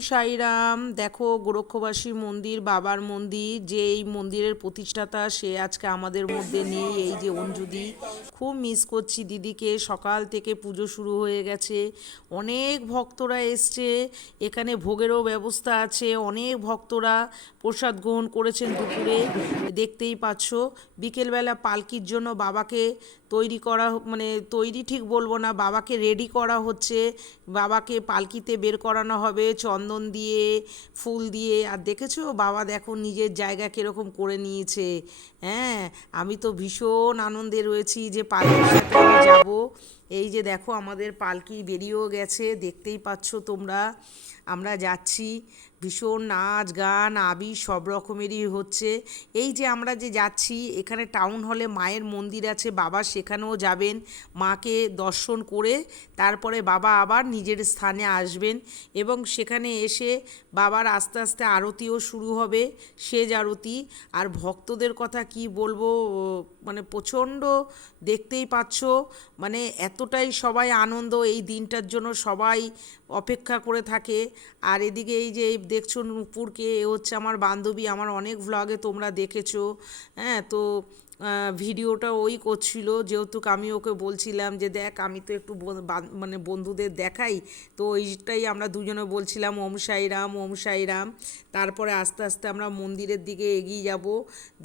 সাইরাম, দেখো গোরক্ষবাসী মন্দির, বাবার মন্দির, যে এই মন্দিরের প্রতিষ্ঠাতা, সে আজকে আমাদের মধ্যে নেই, এই যে অঞ্জুদি। খুব মিস করছি দিদিকে, সকাল থেকে পুজো শুরু হয়ে গেছে। অনেক ভক্তরা এসছে, এখানে ভোগেরও ব্যবস্থা আছে, অনেক ভক্তরা প্রসাদ গ্রহণ করেছেন দুপুরে, দেখতেই পাচ্ছ। বিকেলবেলা পালকির জন্য বাবাকে তৈরি করা মানে তৈরি ঠিক বলব না, বাবাকে রেডি করা হচ্ছে। বাবাকে পালকিতে বের করানো হবে চন্দন দিয়ে, ফুল দিয়ে। আর দেখেছ? বাবা দেখো নিজের জায়গা কীরকম করে নিয়েছে। হ্যাঁ আমি তো ভীষণ আনন্দে রয়েছি যে পালকির সাথে আমি যাব। এই যে দেখো আমাদের পালকি বেরিয়েও গেছে, দেখতেই পাচ্ছ তোমরা। আমরা যাচ্ছি। ভীষণ নাচ, গান, আবির সব রকমেরই হচ্ছে। এই যে আমরা যে যাচ্ছি, এখানে টাউন হলে মায়ের মন্দির আছে, বাবা সেখানেও যাবেন। মাকে দর্শন করে তারপরে বাবা আবার নিজের স্থানে আসবেন এবং সেখানে এসে বাবার আস্তে আস্তে আরতিও শুরু হবে, সেজ আরতি। আর ভক্তদের কথা কি বলব মানে প্রচণ্ড দেখতেই পাচ্ছ। মানে এতটাই সবাই আনন্দ, এই দিনটার জন্য সবাই অপেক্ষা করে থাকে। আর এদিকে এই যে দেখছ নূপুরকে এ হচ্ছে আমার বান্ধবী আমার অনেক ভ্লগে তোমরা দেখেছ। হ্যাঁ তো ভিডিওটা ওই করছিল, যেহেতু আমি ওকে বলছিলাম যে দেখ, আমি তো একটু মানে বন্ধুদের দেখাই, তো ওইটাই আমরা দুজনে বলছিলাম, ওম সাইরাম ওম সাইরাম তারপরে আস্তে আস্তে আমরা মন্দিরের দিকে এগিয়ে যাব।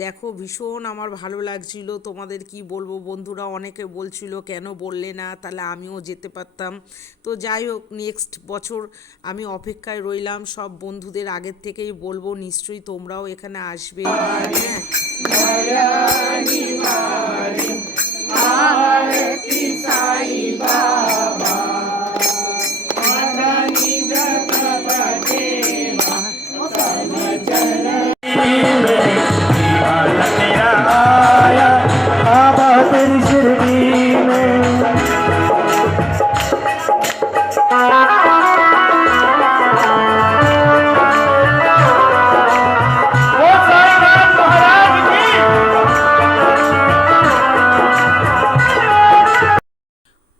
দেখো, ভীষণ আমার ভালো লাগছিল, তোমাদের কি বলব? বন্ধুরা অনেকে বলছিল, কেন বললে না? তাহলে আমিও যেতে পারতাম। তো যাই হোক নেক্সট বছর আমি অপেক্ষায় রইলাম, সব বন্ধুদের আগের থেকেই বলব, নিশ্চয়ই তোমরাও এখানে আসবে। হ্যাঁ। you anima.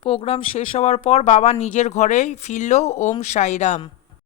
প্রোগ্রাম শেষ হওয়ার পর বাবা নিজের ঘরে ফিরল ওম সাইরাম।